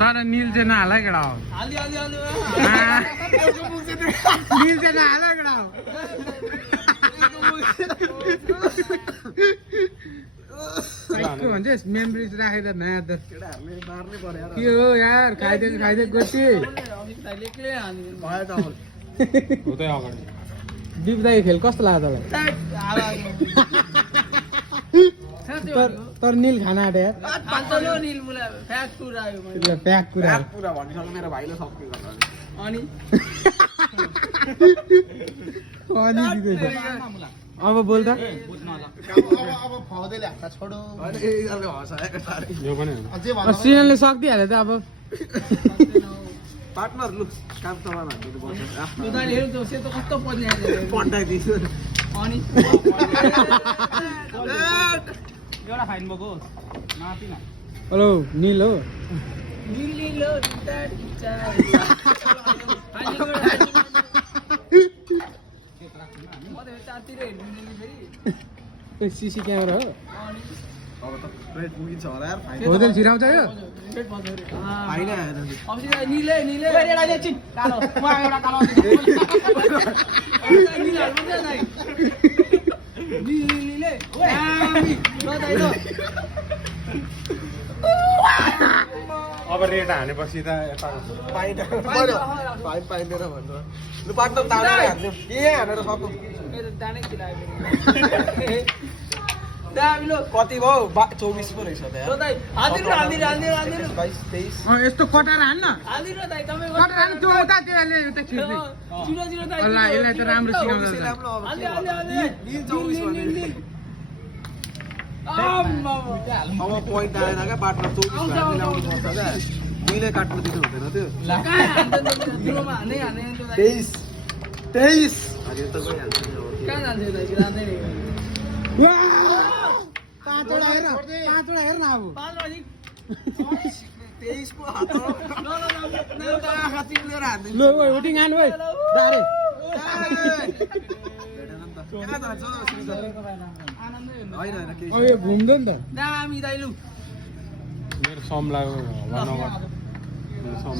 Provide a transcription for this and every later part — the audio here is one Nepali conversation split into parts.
तर नील चाहिँ नहाला केटा हो नील चाहिँ नहाला केटा हो के भन्छ मेमोरिज राखेर नयाँ त के हो यार खाइदिएको गोटी डिप्दाखेरि खेल कस्तो लाग्यो तँलाई तर नील खाना आँटे यार प्याक कुरा अब बोल त श्रीनले सक्दिहाल्यो त अब पार्टनर लु काम त हेलो नील हो सीसी क्यामेरा हो होटल छिराउँछ यो अब रेट हानेपछि त पाइँदैन भन्छ लु पार्टनर दाना हान्थ्यो के हानेर सक्नु कति भयो 24 पो रहेछ यस्तो कटार हान्न कटार हान्न त्यो उता त्यसले उता खिच्ने अल्ला यसलाई त राम्रो सिकाउँछ अब पोइन्ट आएन क्या पार्टनर 24 मिलाउनु पर्छ क्या दुईले काट्नु दिनु हुँदैन त्यो 23 पाँचवटा हेर न अब 23 को हात लो ओइ उटिङ आन ओइ दारे यो घुम्दो नि त मेरो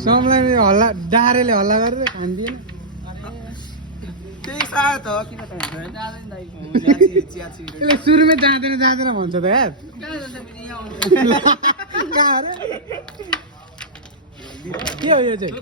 समलाई हल्ला डारेले हल्ला गरेर खान्दिएन यसले सुरुमै जाँदैन भन्छ त यार कहाँ अरे के हो यो चाहिँ